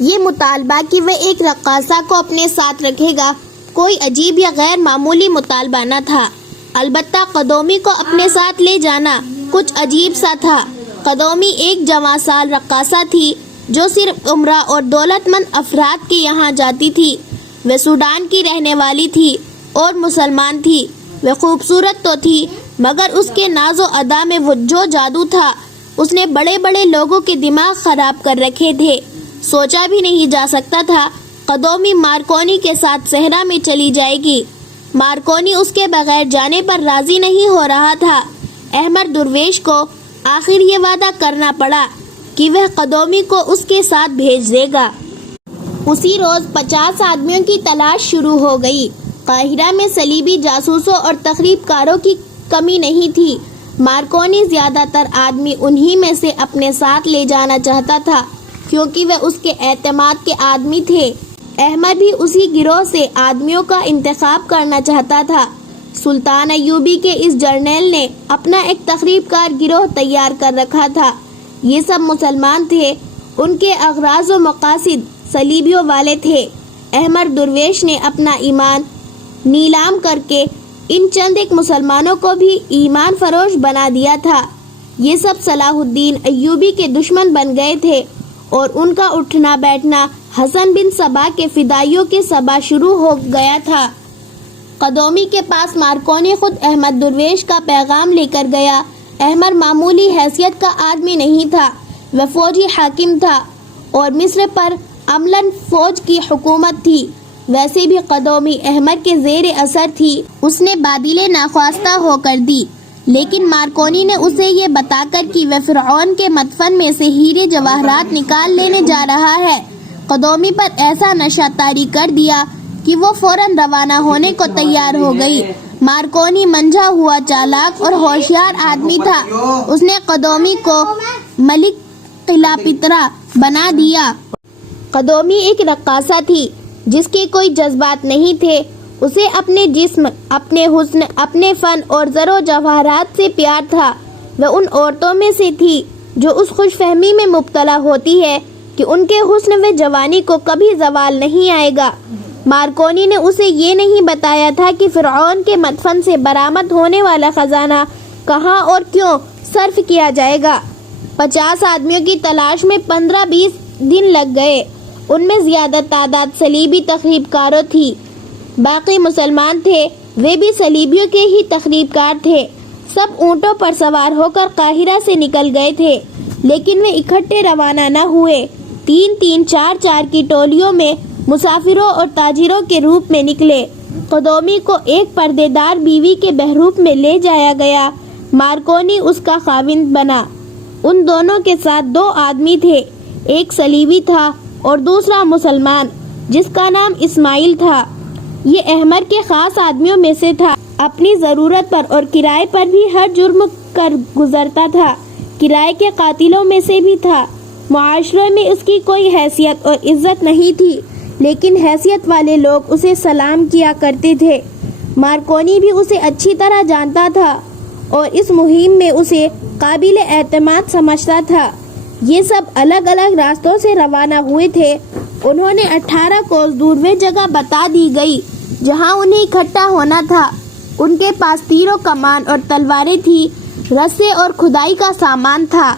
یہ مطالبہ کہ وہ ایک رقاصہ کو اپنے ساتھ رکھے گا کوئی عجیب یا غیر معمولی مطالبہ نہ تھا، البتہ قدومی کو اپنے ساتھ لے جانا کچھ عجیب سا تھا۔ قدومی ایک جوان سال رقاصہ تھی جو صرف عمرہ اور دولت مند افراد کے یہاں جاتی تھی۔ وہ سوڈان کی رہنے والی تھی اور مسلمان تھی۔ وہ خوبصورت تو تھی مگر اس کے ناز و ادا میں وہ جو جادو تھا، اس نے بڑے بڑے لوگوں کے دماغ خراب کر رکھے تھے۔ سوچا بھی نہیں جا سکتا تھا قدومی مارکونی کے ساتھ صحرا میں چلی جائے گی۔ مارکونی اس کے بغیر جانے پر راضی نہیں ہو رہا تھا۔ احمد درویش کو آخر یہ وعدہ کرنا پڑا کہ وہ قدومی کو اس کے ساتھ بھیج دے گا۔ اسی روز 50 آدمیوں کی تلاش شروع ہو گئی۔ قاہرہ میں صلیبی جاسوسوں اور تخریب کاروں کی کمی نہیں تھی۔ مارکونی زیادہ تر آدمی انہی میں سے اپنے ساتھ لے جانا چاہتا تھا کیونکہ وہ اس کے اعتماد کے آدمی تھے۔ احمد بھی اسی گروہ سے آدمیوں کا انتخاب کرنا چاہتا تھا۔ سلطان ایوبی کے اس جرنیل نے اپنا ایک تخریب کار گروہ تیار کر رکھا تھا۔ یہ سب مسلمان تھے، ان کے اغراض و مقاصد صلیبیوں والے تھے۔ احمد درویش نے اپنا ایمان نیلام کر کے ان چند ایک مسلمانوں کو بھی ایمان فروش بنا دیا تھا۔ یہ سب صلاح الدین ایوبی کے دشمن بن گئے تھے اور ان کا اٹھنا بیٹھنا حسن بن صبا کے فدائیوں کے سبا شروع ہو گیا تھا۔ قدومی کے پاس مارکونی خود احمد درویش کا پیغام لے کر گیا۔ احمد معمولی حیثیت کا آدمی نہیں تھا، وہ فوجی حاکم تھا اور مصر پر عملاً فوج کی حکومت تھی۔ ویسے بھی قدومی احمد کے زیر اثر تھی، اس نے بادل ناخواستہ ہو کر دی، لیکن مارکونی نے اسے یہ بتا کر کہ وہ فرعون کے مدفن میں سے ہیرے جواہرات نکال لینے جا رہا ہے، قدومی پر ایسا نشہ طاری کر دیا کہ وہ فوراً روانہ ہونے کو تیار ہو گئی۔ مارکونی منجھا ہوا چالاک اور ہوشیار آدمی تھا۔ اس نے قدومی کو ملک کلیوپاترا بنا دیا۔ قدومی ایک رقاصہ تھی جس کے کوئی جذبات نہیں تھے۔ اسے اپنے جسم، اپنے حسن، اپنے فن اور زر و جواہرات سے پیار تھا۔ وہ ان عورتوں میں سے تھی جو اس خوش فہمی میں مبتلا ہوتی ہے کہ ان کے حسن و جوانی کو کبھی زوال نہیں آئے گا۔ مارکونی نے اسے یہ نہیں بتایا تھا کہ فرعون کے مدفن سے برآمد ہونے والا خزانہ کہاں اور کیوں صرف کیا جائے گا۔ 50 آدمیوں کی تلاش میں 15-20 دن لگ گئے۔ ان میں زیادہ تعداد صلیبی تخریب کاروں تھی، باقی مسلمان تھے، وہ بھی صلیبیوں کے ہی تخریب کار تھے۔ سب اونٹوں پر سوار ہو کر قاہرہ سے نکل گئے تھے، لیکن وہ اکٹھے روانہ نہ ہوئے۔ 3-3، 4-4 کی ٹولیوں میں مسافروں اور تاجروں کے روپ میں نکلے۔ قدومی کو ایک پردے دار بیوی کے بحروپ میں لے جایا گیا۔ مارکونی اس کا خاوند بنا۔ ان دونوں کے ساتھ 2 آدمی تھے، ایک صلیبی تھا اور دوسرا مسلمان جس کا نام اسماعیل تھا۔ یہ احمد کے خاص آدمیوں میں سے تھا۔ اپنی ضرورت پر اور کرائے پر بھی ہر جرم کر گزرتا تھا۔ کرائے کے قاتلوں میں سے بھی تھا۔ معاشرے میں اس کی کوئی حیثیت اور عزت نہیں تھی، لیکن حیثیت والے لوگ اسے سلام کیا کرتے تھے۔ مارکونی بھی اسے اچھی طرح جانتا تھا اور اس مہم میں اسے قابل اعتماد سمجھتا تھا۔ یہ سب الگ الگ راستوں سے روانہ ہوئے تھے۔ انہوں نے 18 کوس دور وہ جگہ بتا دی گئی جہاں انہیں اکٹھا ہونا تھا۔ ان کے پاس تیر و کمان اور تلواریں تھی، رسے اور کھدائی کا سامان تھا۔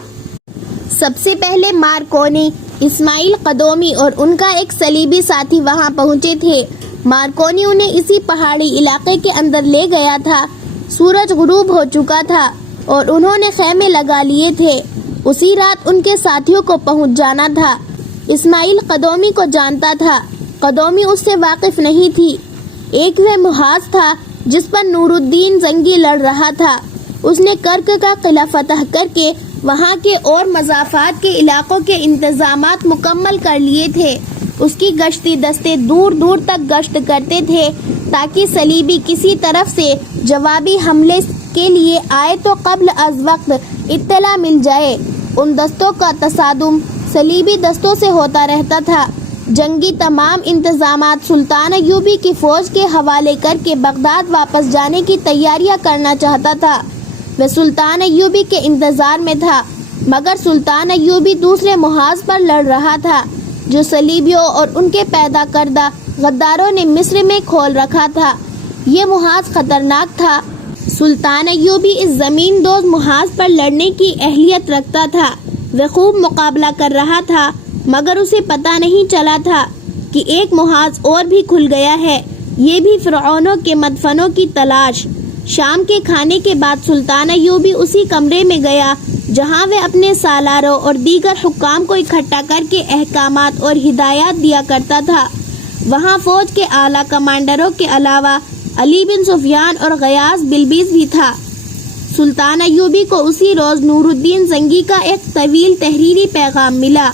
سب سے پہلے مارکونی، اسماعیل قدومی اور ان کا ایک صلیبی ساتھی وہاں پہنچے تھے۔ مارکونی انہیں اسی پہاڑی علاقے کے اندر لے گیا تھا۔ سورج غروب ہو چکا تھا اور انہوں نے خیمے لگا لیے تھے۔ اسی رات ان کے ساتھیوں کو پہنچ جانا تھا۔ اسماعیل قدومی کو جانتا تھا، قدومی اس سے واقف نہیں تھی۔ ایک وہ محاذ تھا جس پر نور الدین زنگی لڑ رہا تھا۔ اس نے کرک کا قلعہ فتح کر کے وہاں کے اور مضافات کے علاقوں کے انتظامات مکمل کر لیے تھے۔ اس کی گشتی دستے دور دور تک گشت کرتے تھے تاکہ صلیبی کسی طرف سے جوابی حملے کے لیے آئے تو قبل از وقت اطلاع مل جائے۔ ان دستوں کا تصادم صلیبی دستوں سے ہوتا رہتا تھا۔ جنگی تمام انتظامات سلطان ایوبی کی فوج کے حوالے کر کے بغداد واپس جانے کی تیاریاں کرنا چاہتا تھا۔ وہ سلطان ایوبی کے انتظار میں تھا، مگر سلطان ایوبی دوسرے محاذ پر لڑ رہا تھا۔ جو صلیبیوں اور ان کے پیدا کردہ غداروں نے مصر میں کھول رکھا تھا۔ یہ محاذ خطرناک تھا۔ سلطان ایوبی اس زمین دوز محاذ پر لڑنے کی اہلیت رکھتا تھا۔ وہ خوب مقابلہ کر رہا تھا، مگر اسے پتہ نہیں چلا تھا کہ ایک محاذ اور بھی کھل گیا ہے، یہ بھی فرعونوں کے مدفنوں کی تلاش۔ شام کے کھانے کے بعد سلطان ایوبی اسی کمرے میں گیا جہاں وہ اپنے سالاروں اور دیگر حکام کو اکٹھا کر کے احکامات اور ہدایات دیا کرتا تھا۔ وہاں فوج کے اعلیٰ کمانڈروں کے علاوہ علی بن سفیان اور غیاث بلبیس بھی تھا۔ سلطان ایوبی کو اسی روز نور الدین زنگی کا ایک طویل تحریری پیغام ملا۔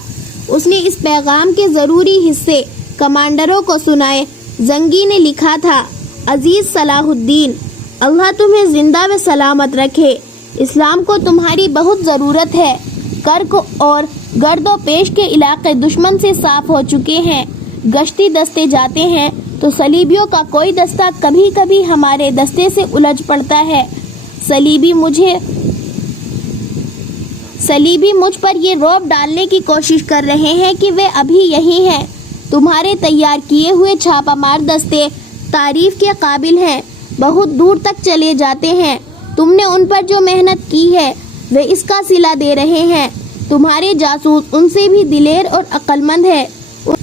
اس نے اس پیغام کے ضروری حصے کمانڈروں کو سنائے۔ زنگی نے لکھا تھا: عزیز صلاح الدین، اللہ تمہیں زندہ و سلامت رکھے۔ اسلام کو تمہاری بہت ضرورت ہے۔ کرک اور گرد و پیش کے علاقے دشمن سے صاف ہو چکے ہیں۔ گشتی دستے جاتے ہیں تو صلیبیوں کا کوئی دستہ کبھی کبھی ہمارے دستے سے الجھ پڑتا ہے۔ صلیبی مجھ پر یہ رعب ڈالنے کی کوشش کر رہے ہیں کہ وہ ابھی یہی ہیں۔ تمہارے تیار کیے ہوئے چھاپہ مار دستے تعریف کے قابل ہیں، بہت دور تک چلے جاتے ہیں۔ تم نے ان پر جو محنت کی ہے وہ اس کا صلہ دے رہے ہیں۔ تمہارے جاسوس ان سے بھی دلیر اور عقل مند ہے۔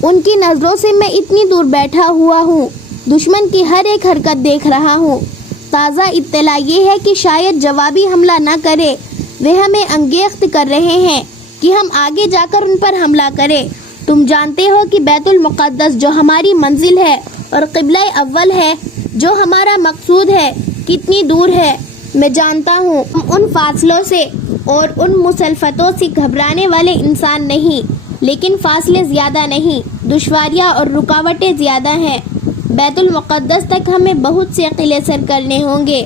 ان کی نظروں سے میں اتنی دور بیٹھا ہوا ہوں، دشمن کی ہر ایک حرکت دیکھ رہا ہوں۔ تازہ اطلاع یہ ہے کہ شاید جوابی حملہ نہ کرے۔ وہ ہمیں انگیخت کر رہے ہیں کہ ہم آگے جا کر ان پر حملہ کریں۔ تم جانتے ہو کہ بیت المقدس جو ہماری منزل ہے اور قبلہ اول ہے جو ہمارا مقصود ہے کتنی دور ہے۔ میں جانتا ہوں ہم ان فاصلوں سے اور ان مسلفتوں سے گھبرانے والے انسان نہیں، لیکن فاصلے زیادہ نہیں، دشواریاں اور رکاوٹیں زیادہ ہیں۔ بیت المقدس تک ہمیں بہت سے قلعے سر کرنے ہوں گے۔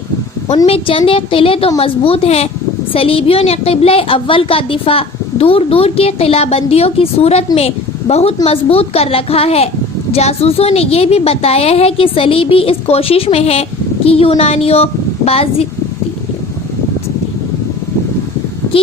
ان میں چند ایک قلعے تو مضبوط ہیں۔ صلیبیوں نے قبلہ اول کا دفاع دور دور کے قلعہ بندیوں کی صورت میں بہت مضبوط کر رکھا ہے۔ جاسوسوں نے یہ بھی بتایا ہے کہ صلیبی اس کوشش میں ہیں کہ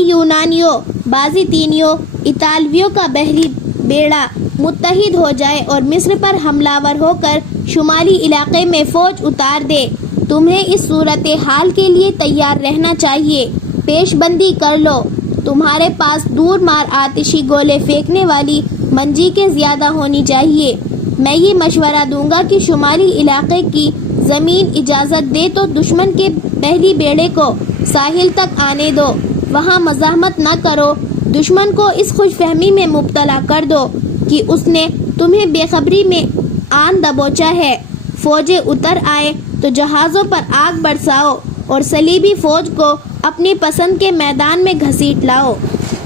یونانیوں، بازنطینیوں، اطالویوں کا بحری بیڑا متحد ہو جائے اور مصر پر حملہ ور ہو کر شمالی علاقے میں فوج اتار دے۔ تمہیں اس صورتحال کے لیے تیار رہنا چاہیے۔ پیش بندی کر لو۔ تمہارے پاس دور مار آتشی گولے پھینکنے والی منجیقیں زیادہ ہونی چاہیے۔ میں یہ مشورہ دوں گا کہ شمالی علاقے کی زمین اجازت دے تو دشمن کے بحری بیڑے کو ساحل تک آنے دو، وہاں مزاحمت نہ کرو۔ دشمن کو اس خوش فہمی میں مبتلا کر دو کہ اس نے تمہیں بے خبری میں آن دبوچا ہے۔ فوجیں اتر آئے تو جہازوں پر آگ برساؤ اور صلیبی فوج کو اپنی پسند کے میدان میں گھسیٹ لاؤ۔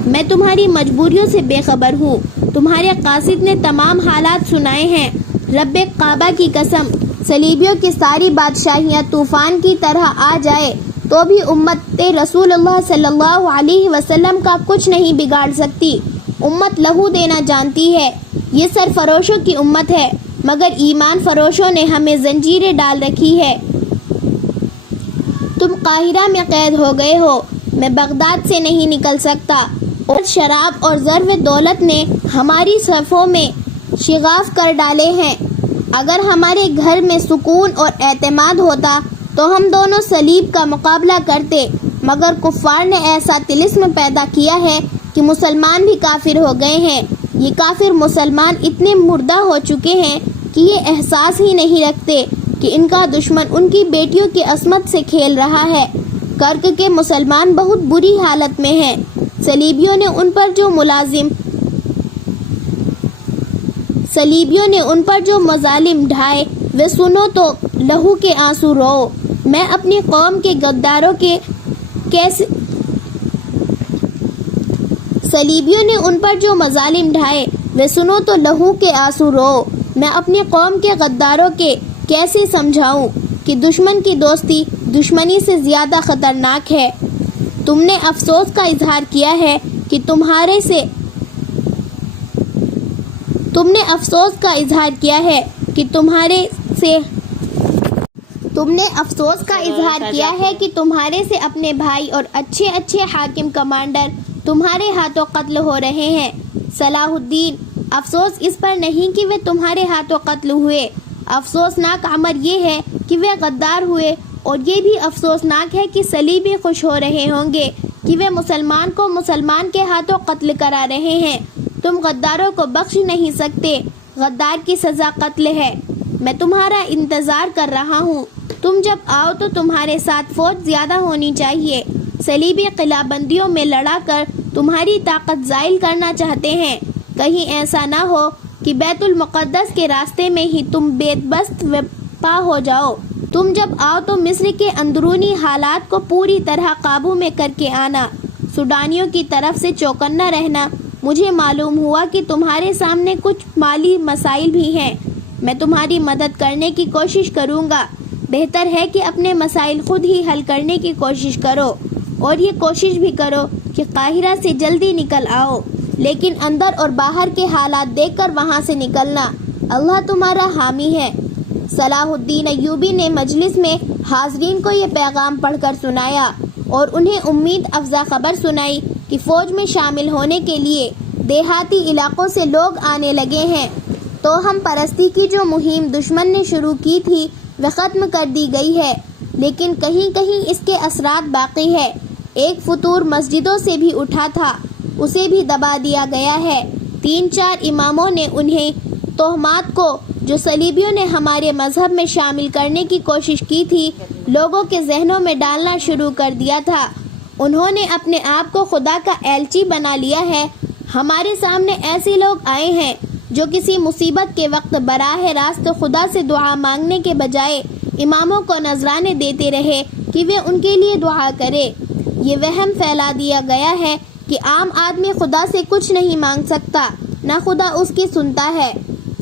میں تمہاری مجبوریوں سے بے خبر ہوں۔ تمہارے قاصد نے تمام حالات سنائے ہیں۔ رب کعبہ کی قسم، صلیبیوں کی ساری بادشاہیاں طوفان کی طرح آ جائے تو بھی امت رسول اللہ صلی اللہ علیہ وسلم کا کچھ نہیں بگاڑ سکتی۔ امت لہو دینا جانتی ہے۔ یہ سرفروشوں کی امت ہے، مگر ایمان فروشوں نے ہمیں زنجیریں ڈال رکھی ہے۔ تم قاہرہ میں قید ہو گئے ہو، میں بغداد سے نہیں نکل سکتا، اور شراب اور زر و دولت نے ہماری صفوں میں شغاف کر ڈالے ہیں۔ اگر ہمارے گھر میں سکون اور اعتماد ہوتا تو ہم دونوں صلیب کا مقابلہ کرتے، مگر کفار نے ایسا طلسم پیدا کیا ہے کہ مسلمان بھی کافر ہو گئے ہیں۔ یہ کافر مسلمان اتنے مردہ ہو چکے ہیں کہ یہ احساس ہی نہیں رکھتے کہ ان کا دشمن ان کی بیٹیوں کی عصمت سے کھیل رہا ہے۔ کرک کے مسلمان بہت بری حالت میں ہیں۔ صلیبیوں نے ان پر جو مظالم ڈھائے وہ سنو تو لہو کے آنسو رو۔ میں اپنی قوم کے غداروں کے کیسے صلیبیوں نے ان پر جو مظالم ڈھائے وہ سنو تو لہو کے آنسو رو۔ میں اپنی قوم کے غداروں کے کیسے سمجھاؤں کہ دشمن کی دوستی دشمنی سے زیادہ خطرناک ہے۔ تم نے افسوس کا اظہار کیا ہے کہ تمہارے سے اپنے بھائی اور اچھے حاکم کمانڈر تمہارے ہاتھوں قتل ہو رہے ہیں۔ صلاح الدین، افسوس اس پر نہیں کہ وہ تمہارے ہاتھوں قتل ہوئے، افسوسناک امر یہ ہے کہ وہ غدار ہوئے، اور یہ بھی افسوسناک ہے کہ صلیبی خوش ہو رہے ہوں گے کہ وہ مسلمان کو مسلمان کے ہاتھوں قتل کرا رہے ہیں۔ تم غداروں کو بخش نہیں سکتے، غدار کی سزا قتل ہے۔ میں تمہارا انتظار کر رہا ہوں، تم جب آؤ تو تمہارے ساتھ فوج زیادہ ہونی چاہیے۔ صلیبی قلعہ بندیوں میں لڑا کر تمہاری طاقت زائل کرنا چاہتے ہیں، کہیں ایسا نہ ہو کہ بیت المقدس کے راستے میں ہی تم بے بست و پا ہو جاؤ۔ تم جب آؤ تو مصر کے اندرونی حالات کو پوری طرح قابو میں کر کے آنا، سوڈانیوں کی طرف سے چوکنا رہنا۔ مجھے معلوم ہوا کہ تمہارے سامنے کچھ مالی مسائل بھی ہیں، میں تمہاری مدد کرنے کی کوشش کروں گا۔ بہتر ہے کہ اپنے مسائل خود ہی حل کرنے کی کوشش کرو، اور یہ کوشش بھی کرو کہ قاہرہ سے جلدی نکل آؤ، لیکن اندر اور باہر کے حالات دیکھ کر وہاں سے نکلنا۔ اللہ تمہارا حامی ہے۔ صلاح الدین ایوبی نے مجلس میں حاضرین کو یہ پیغام پڑھ کر سنایا اور انہیں امید افزا خبر سنائی کہ فوج میں شامل ہونے کے لیے دیہاتی علاقوں سے لوگ آنے لگے ہیں۔ تو ہم پرستی کی جو مہم دشمن نے شروع کی تھی وہ ختم کر دی گئی ہے، لیکن کہیں کہیں اس کے اثرات باقی ہے۔ ایک فطور مسجدوں سے بھی اٹھا تھا، اسے بھی دبا دیا گیا ہے۔ 3-4 اماموں نے انہیں تہمات کو جو صلیبیوں نے ہمارے مذہب میں شامل کرنے کی کوشش کی تھی لوگوں کے ذہنوں میں ڈالنا شروع کر دیا تھا۔ انہوں نے اپنے آپ کو خدا کا ایلچی بنا لیا ہے۔ ہمارے سامنے ایسے لوگ آئے ہیں جو کسی مصیبت کے وقت براہ راست خدا سے دعا مانگنے کے بجائے اماموں کو نذرانے دیتے رہے کہ وہ ان کے لیے دعا کرے۔ یہ وہم پھیلا دیا گیا ہے کہ عام آدمی خدا سے کچھ نہیں مانگ سکتا، نہ خدا اس کی سنتا ہے۔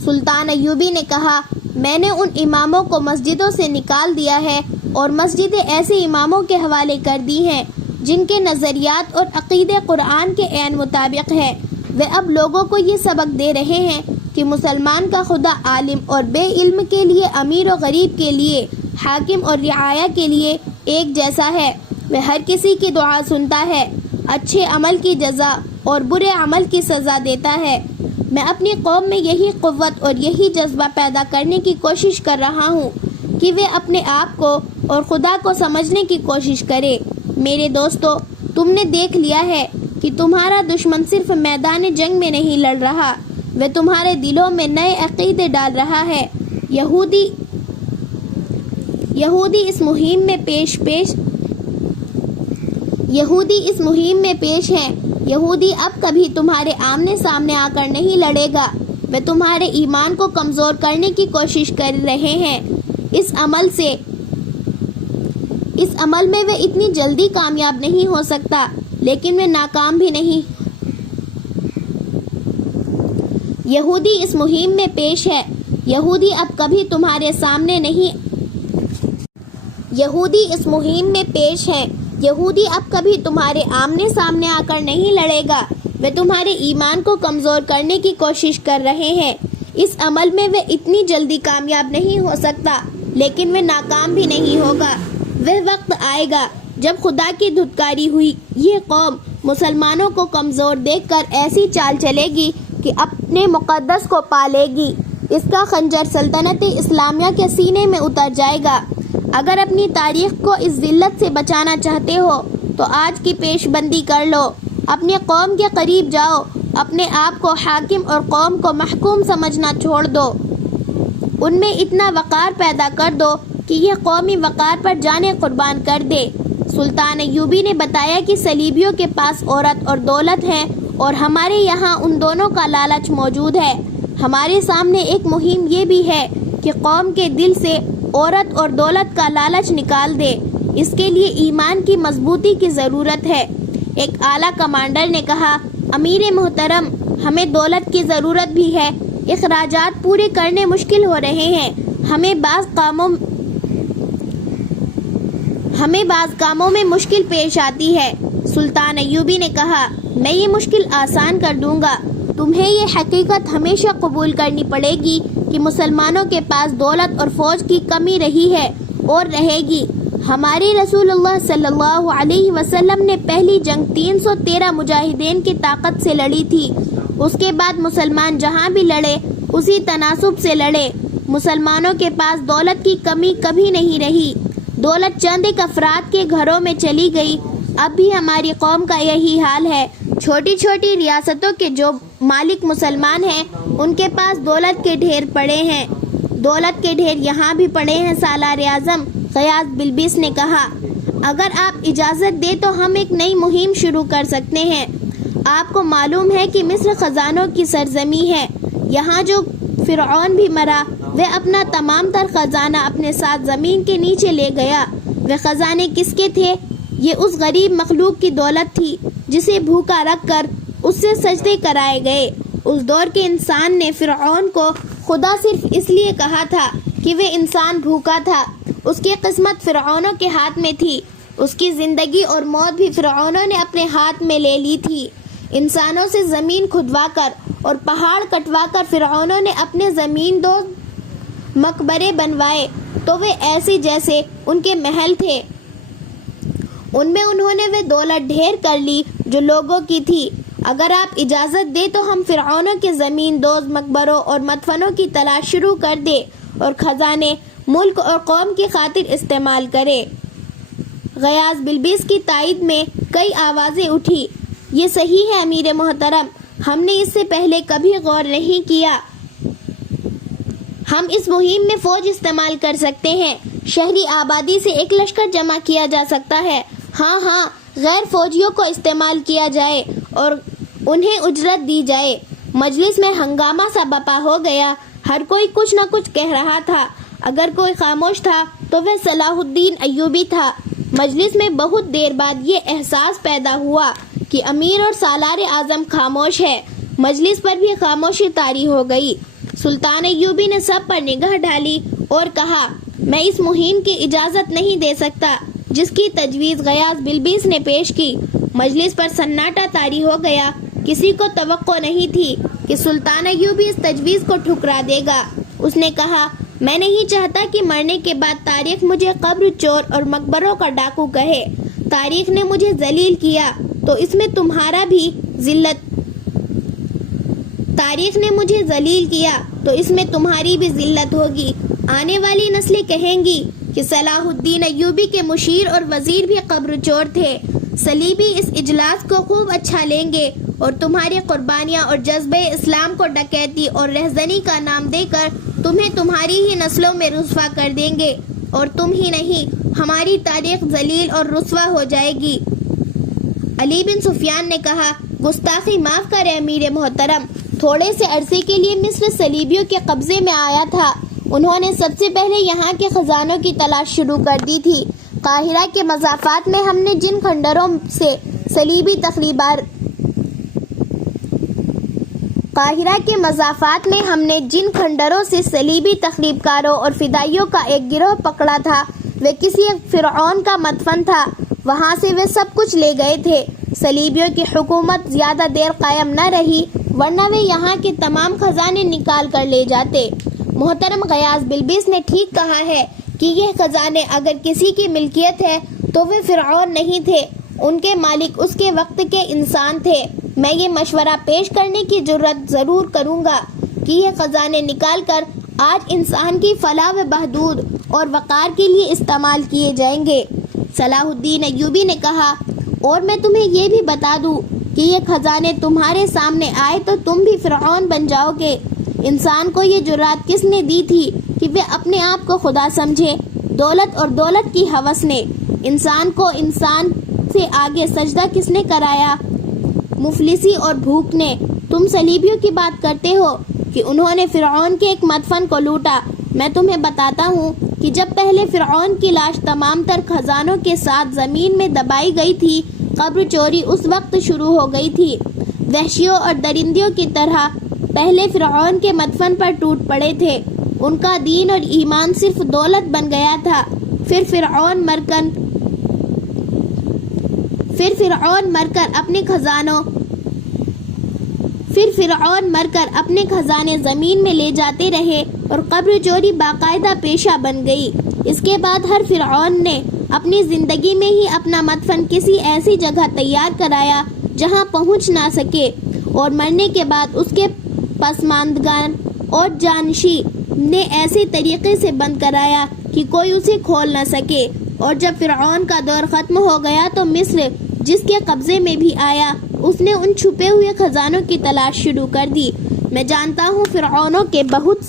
سلطان ایوبی نے کہا، میں نے ان اماموں کو مسجدوں سے نکال دیا ہے اور مسجدیں ایسے اماموں کے حوالے کر دی ہیں جن کے نظریات اور عقیدے قرآن کے عین مطابق ہیں۔ وہ اب لوگوں کو یہ سبق دے رہے ہیں کہ مسلمان کا خدا عالم اور بے علم کے لیے، امیر و غریب کے لیے، حاکم اور رعایا کے لیے ایک جیسا ہے۔ وہ ہر کسی کی دعا سنتا ہے، اچھے عمل کی جزا اور برے عمل کی سزا دیتا ہے۔ میں اپنی قوم میں یہی قوت اور یہی جذبہ پیدا کرنے کی کوشش کر رہا ہوں کہ وہ اپنے آپ کو اور خدا کو سمجھنے کی کوشش کرے۔ میرے دوستو، تم نے دیکھ لیا ہے کہ تمہارا دشمن صرف میدان جنگ میں نہیں لڑ رہا، وہ تمہارے دلوں میں نئے عقیدے ڈال رہا ہے۔ یہودی اس مہم میں پیش ہیں۔ یہودی اب کبھی تمہارے آمنے سامنے آ کر نہیں لڑے گا، وہ تمہارے ایمان کو کمزور کرنے کی کوشش کر رہے ہیں۔ اس عمل میں وہ اتنی جلدی کامیاب نہیں ہو سکتا، لیکن وہ ناکام بھی نہیں۔ یہودی اس مہم میں پیش ہے۔ یہودی اب کبھی تمہارے سامنے نہیں یہودی اس مہم میں پیش ہے۔ یہودی اب کبھی تمہارے آمنے سامنے آ کر نہیں لڑے گا، وہ تمہارے ایمان کو کمزور کرنے کی کوشش کر رہے ہیں۔ اس عمل میں وہ اتنی جلدی کامیاب نہیں ہو سکتا، لیکن وہ ناکام بھی نہیں ہوگا۔ وہ وقت آئے گا جب خدا کی دھتکاری ہوئی یہ قوم مسلمانوں کو کمزور دیکھ کر ایسی چال چلے گی کہ اپنے مقدس کو پالے گی۔ اس کا خنجر سلطنت اسلامیہ کے سینے میں اتر جائے گا۔ اگر اپنی تاریخ کو اس ذلت سے بچانا چاہتے ہو تو آج کی پیش بندی کر لو، اپنی قوم کے قریب جاؤ، اپنے آپ کو حاکم اور قوم کو محکوم سمجھنا چھوڑ دو، ان میں اتنا وقار پیدا کر دو کہ یہ قومی وقار پر جانیں قربان کر دے۔ سلطان ایوبی نے بتایا کہ صلیبیوں کے پاس عورت اور دولت ہے اور ہمارے یہاں ان دونوں کا لالچ موجود ہے۔ ہمارے سامنے ایک مہم یہ بھی ہے کہ قوم کے دل سے عورت اور دولت کا لالچ نکال دے۔ اس کے لیے ایمان کی مضبوطی کی ضرورت ہے۔ ایک اعلیٰ کمانڈر نے کہا، امیر محترم، ہمیں دولت کی ضرورت بھی ہے، اخراجات پورے کرنے مشکل ہو رہے ہیں، ہمیں بعض کاموں میں مشکل پیش آتی ہے۔ سلطان ایوبی نے کہا، میں یہ مشکل آسان کر دوں گا۔ تمہیں یہ حقیقت ہمیشہ قبول کرنی پڑے گی کہ مسلمانوں کے پاس دولت اور فوج کی کمی رہی ہے اور رہے گی۔ ہمارے رسول اللہ صلی اللہ علیہ وسلم نے پہلی جنگ 313 مجاہدین کی طاقت سے لڑی تھی اس کے بعد مسلمان جہاں بھی لڑے اسی تناسب سے لڑے۔ مسلمانوں کے پاس دولت کی کمی کبھی نہیں رہی۔ دولت چند ایک افراد کے گھروں میں چلی گئی۔ اب بھی ہماری قوم کا یہی حال ہے۔ چھوٹی چھوٹی ریاستوں کے جو مالک مسلمان ہیں ان کے پاس دولت کے ڈھیر پڑے ہیں۔ دولت کے ڈھیر یہاں بھی پڑے ہیں۔ سالار اعظم غیاث بلبیس نے کہا، اگر آپ اجازت دیں تو ہم ایک نئی مہم شروع کر سکتے ہیں۔ آپ کو معلوم ہے کہ مصر خزانوں کی سرزمین ہے۔ یہاں جو فرعون بھی مرا وہ اپنا تمام تر خزانہ اپنے ساتھ زمین کے نیچے لے گیا۔ وہ خزانے کس کے تھے؟ یہ اس غریب مخلوق کی دولت تھی جسے بھوکا رکھ کر اس سے سجدے کرائے گئے۔ اس دور کے انسان نے فرعون کو خدا صرف اس لیے کہا تھا کہ وہ انسان بھوکا تھا۔ اس کی قسمت فرعونوں کے ہاتھ میں تھی۔ اس کی زندگی اور موت بھی فرعونوں نے اپنے ہاتھ میں لے لی تھی۔ انسانوں سے زمین کھدوا کر اور پہاڑ کٹوا کر فرعونوں نے اپنے زمین دوز مقبرے بنوائے تو وہ ایسے جیسے ان کے محل تھے۔ ان میں انہوں نے وہ دولت ڈھیر کر لی جو لوگوں کی تھی۔ اگر آپ اجازت دیں تو ہم فرعونوں کے زمین دوز مقبروں اور مدفنوں کی تلاش شروع کر دیں اور خزانے ملک اور قوم کی خاطر استعمال کریں۔ غیاث بلبیس کی تائید میں کئی آوازیں اٹھی۔ یہ صحیح ہے امیر محترم، ہم نے اس سے پہلے کبھی غور نہیں کیا۔ ہم اس مہم میں فوج استعمال کر سکتے ہیں۔ شہری آبادی سے ایک لشکر جمع کیا جا سکتا ہے۔ ہاں، غیر فوجیوں کو استعمال کیا جائے اور انہیں اجرت دی جائے۔ مجلس میں ہنگامہ سا بپا ہو گیا۔ ہر کوئی کچھ نہ کچھ کہہ رہا تھا۔ اگر کوئی خاموش تھا تو وہ صلاح الدین ایوبی تھا۔ مجلس میں بہت دیر بعد یہ احساس پیدا ہوا کہ امیر اور سالار اعظم خاموش ہے۔ مجلس پر بھی خاموشی طاری ہو گئی۔ سلطان ایوبی نے سب پر نگاہ ڈالی اور کہا، میں اس مہم کی اجازت نہیں دے سکتا جس کی تجویز غیاث بلبیس نے پیش کی۔ مجلس پر سناٹا طاری ہو گیا۔ کسی کو توقع نہیں تھی کہ سلطان ایوبی اس تجویز کو ٹھکرا دے گا۔ اس نے کہا، میں نہیں چاہتا کہ مرنے کے بعد تاریخ مجھے قبر چور اور مقبروں کا ڈاکو کہے۔ تاریخ نے مجھے ذلیل کیا تو اس میں تمہارا بھی ذلت تاریخ نے مجھے ذلیل کیا تو اس میں تمہاری بھی ذلت ہوگی۔ آنے والی نسلیں کہیں گی کہ صلاح الدین ایوبی کے مشیر اور وزیر بھی قبر چور تھے۔ صلیبی اس اجلاس کو خوب اچھا لیں گے اور تمہاری قربانیاں اور جذبہ اسلام کو ڈکیتی اور رہزنی کا نام دے کر تمہیں تمہاری ہی نسلوں میں رسوا کر دیں گے، اور تم ہی نہیں، ہماری تاریخ ذلیل اور رسوا ہو جائے گی۔ علی بن سفیان نے کہا، گستاخی معاف کرے امیر محترم، تھوڑے سے عرصے کے لیے مصر صلیبیوں کے قبضے میں آیا تھا۔ انہوں نے سب سے پہلے یہاں کے خزانوں کی تلاش شروع کر دی تھی۔ قاہرہ کے مضافات میں ہم نے جن کھنڈروں سے صلیبی تخریب کاروں اور فدائیوں کا ایک گروہ پکڑا تھا، وہ کسی فرعون کا مدفن تھا۔ وہاں سے وہ سب کچھ لے گئے تھے۔ صلیبیوں کی حکومت زیادہ دیر قائم نہ رہی، ورنہ وہ یہاں کے تمام خزانے نکال کر لے جاتے۔ محترم غیاث بلبیس نے ٹھیک کہا ہے کہ یہ خزانے اگر کسی کی ملکیت ہے تو وہ فرعون نہیں تھے، ان کے مالک اس کے وقت کے انسان تھے۔ میں یہ مشورہ پیش کرنے کی جرات ضرور کروں گا کہ یہ خزانے نکال کر آج انسان کی فلاح و بہبود اور وقار کے لیے استعمال کیے جائیں گے۔ صلاح الدین ایوبی نے کہا، اور میں تمہیں یہ بھی بتا دوں کہ یہ خزانے تمہارے سامنے آئے تو تم بھی فرعون بن جاؤ گے۔ انسان کو یہ جرات کس نے دی تھی کہ وہ اپنے آپ کو خدا سمجھے؟ دولت اور دولت کی ہوس نے۔ انسان کو انسان سے آگے سجدہ کس نے کرایا؟ مفلسی اور بھوک نے۔ تم صلیبیوں کی بات کرتے ہو کہ انہوں نے فرعون کے ایک مدفن کو لوٹا۔ میں تمہیں بتاتا ہوں کہ جب پہلے فرعون کی لاش تمام تر خزانوں کے ساتھ زمین میں دبائی گئی تھی، قبر چوری اس وقت شروع ہو گئی تھی۔ وحشیوں اور درندوں کی طرح پہلے فرعون کے مدفن پر ٹوٹ پڑے تھے۔ ان کا دین اور ایمان صرف دولت بن گیا تھا۔ پھر فرعون مر کر اپنے خزانے زمین میں لے جاتے رہے اور قبر چوری باقاعدہ پیشہ بن گئی۔ اس کے بعد ہر فرعون نے اپنی زندگی میں ہی اپنا مدفن کسی ایسی جگہ تیار کرایا جہاں پہنچ نہ سکے، اور مرنے کے بعد اس کے پسماندگان اور جانشی نے ایسے طریقے سے بند کرایا کہ کوئی اسے کھول نہ سکے۔ اور جب فرعون کا دور ختم ہو گیا تو مصر جس کے قبضے میں بھی آیا، اس نے ان چھپے ہوئے خزانوں کی تلاش شروع کر دی۔ میں جانتا ہوں فرعونوں کے بہت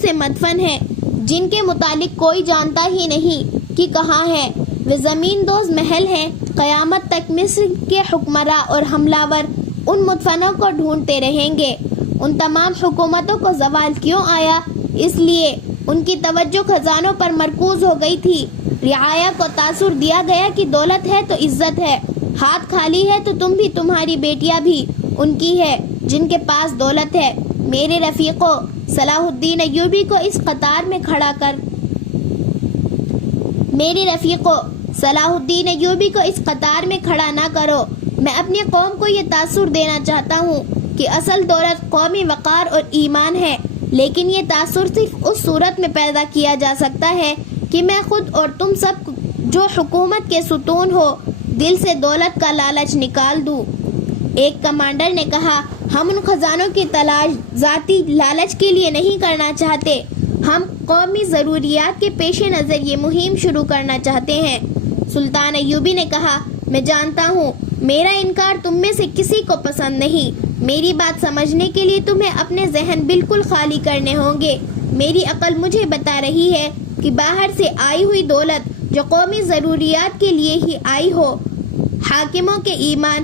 سے مدفن ہیں جن کے متعلق کوئی جانتا ہی نہیں کہ کہاں ہیں۔ وہ زمین دوز محل ہیں۔ قیامت تک مصر کے حکمراں اور حملہ ور ان مدفنوں کو ڈھونڈتے رہیں گے۔ ان تمام حکومتوں کو زوال کیوں آیا؟ اس لیے ان کی توجہ خزانوں پر مرکوز ہو گئی تھی۔ رعایا کو تاثر دیا گیا کہ دولت ہے تو عزت ہے، ہاتھ خالی ہے تو تم بھی تمہاری بیٹیاں بھی ان کی ہے جن کے پاس دولت ہے۔ میرے رفیقو، صلاح الدین ایوبی کو اس قطار میں کھڑا نہ کرو۔ میں اپنی قوم کو یہ تاثر دینا چاہتا ہوں کہ اصل دولت قومی وقار اور ایمان ہے، لیکن یہ تاثر صرف اس صورت میں پیدا کیا جا سکتا ہے کہ میں خود اور تم سب جو حکومت کے ستون ہو دل سے دولت کا لالچ نکال دوں۔ ایک کمانڈر نے کہا، ہم ان خزانوں کی تلاش ذاتی لالچ کے لیے نہیں کرنا چاہتے، ہم قومی ضروریات کے پیش نظر یہ مہم شروع کرنا چاہتے ہیں۔ سلطان ایوبی نے کہا، میں جانتا ہوں میرا انکار تم میں سے کسی کو پسند نہیں۔ میری بات سمجھنے کے لیے تمہیں اپنے ذہن بالکل خالی کرنے ہوں گے۔ میری عقل مجھے بتا رہی ہے کہ باہر سے آئی ہوئی دولت جو قومی ضروریات کے لیے ہی آئی ہو، حاکموں کے ایمان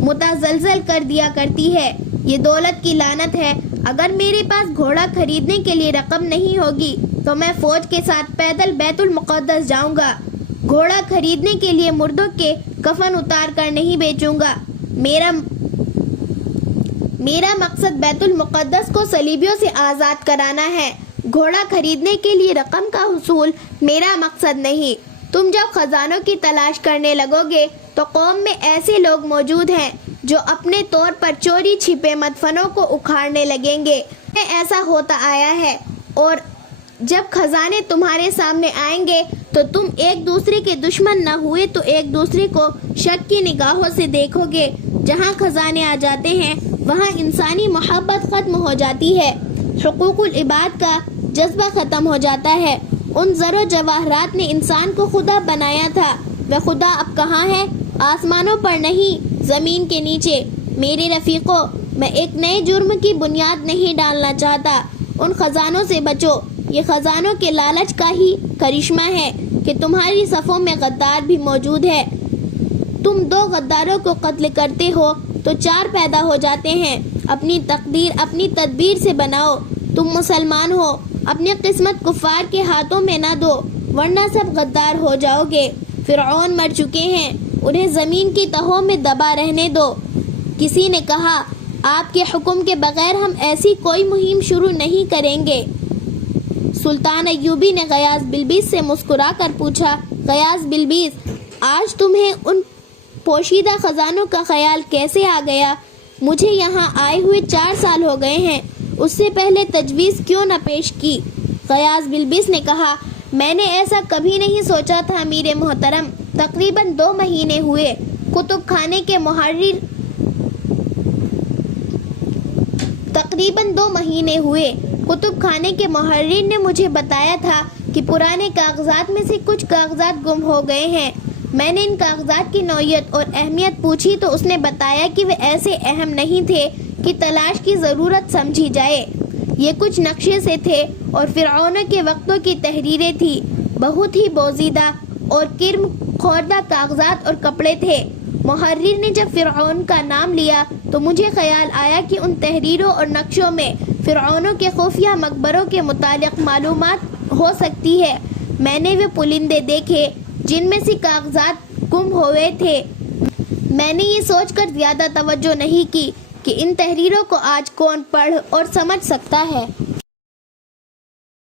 متزلزل کر دیا کرتی ہے۔ یہ دولت کی لعنت ہے۔ اگر میرے پاس گھوڑا خریدنے کے لیے رقم نہیں ہوگی تو میں فوج کے ساتھ پیدل بیت المقدس جاؤں گا۔ گھوڑا خریدنے کے لیے مردوں کے کفن اتار کر نہیں بیچوں گا۔ میرا مقصد بیت المقدس کو صلیبیوں سے آزاد کرانا ہے۔ گھوڑا خریدنے کے لیے رقم کا حصول میرا مقصد نہیں۔ تم جب خزانوں کی تلاش کرنے لگو گے تو قوم میں ایسے لوگ موجود ہیں جو اپنے طور پر چوری چھپے مدفنوں کو اکھاڑنے لگیں گے۔ ایسا ہوتا آیا ہے، اور جب خزانے تمہارے سامنے آئیں گے تو تم ایک دوسرے کے دشمن نہ ہوئے تو ایک دوسرے کو شک کی نگاہوں سے دیکھو گے۔ جہاں خزانے آ جاتے ہیں وہاں انسانی محبت ختم ہو جاتی ہے، حقوق العباد کا جذبہ ختم ہو جاتا ہے۔ ان زر و جواہرات نے انسان کو خدا بنایا تھا، وہ خدا اب کہاں ہے؟ آسمانوں پر نہیں، زمین کے نیچے۔ میرے رفیقو، میں ایک نئے جرم کی بنیاد نہیں ڈالنا چاہتا۔ ان خزانوں سے بچو۔ یہ خزانوں کے لالچ کا ہی کرشمہ ہے کہ تمہاری صفوں میں غدار بھی موجود ہے۔ تم 2 غداروں کو قتل کرتے ہو تو 4 پیدا ہو جاتے ہیں۔ اپنی تقدیر اپنی تدبیر سے بناؤ۔ تم مسلمان ہو، اپنی قسمت کفار کے ہاتھوں میں نہ دو، ورنہ سب غدار ہو جاؤ گے۔ فرعون مر چکے ہیں، انہیں زمین کی تہوں میں دبا رہنے دو۔ کسی نے کہا، آپ کے حکم کے بغیر ہم ایسی کوئی مہم شروع نہیں کریں گے۔ سلطان ایوبی نے غیاث بلبیس سے مسکرا کر پوچھا، غیاث بلبیس، آج تمہیں ان پوشیدہ خزانوں کا خیال کیسے آ گیا؟ مجھے یہاں آئے ہوئے 4 سال ہو گئے ہیں، اس سے پہلے تجویز کیوں نہ پیش کی؟ غیاث بلبیس نے کہا، میں نے ایسا کبھی نہیں سوچا تھا امیر محترم۔ تقریباً 2 مہینے ہوئے کتب خانے کے محرر نے مجھے بتایا تھا کہ پرانے کاغذات میں سے کچھ کاغذات گم ہو گئے ہیں۔ میں نے ان کاغذات کی نوعیت اور اہمیت پوچھی تو اس نے بتایا کہ وہ ایسے اہم نہیں تھے کہ تلاش کی ضرورت سمجھی جائے۔ یہ کچھ نقشے سے تھے اور فرعونوں کے وقتوں کی تحریریں تھی، بہت ہی بوزیدہ اور کرم خوردہ کاغذات اور کپڑے تھے۔ محرر نے جب فرعون کا نام لیا تو مجھے خیال آیا کہ ان تحریروں اور نقشوں میں فرعونوں کے خفیہ مقبروں کے متعلق معلومات ہو سکتی ہے۔ میں نے وہ پرندے دیکھے جن میں سے کاغذات گم ہوئے تھے۔ میں نے یہ سوچ کر زیادہ توجہ نہیں کی کہ ان تحریروں کو آج کون پڑھ اور سمجھ سکتا ہے۔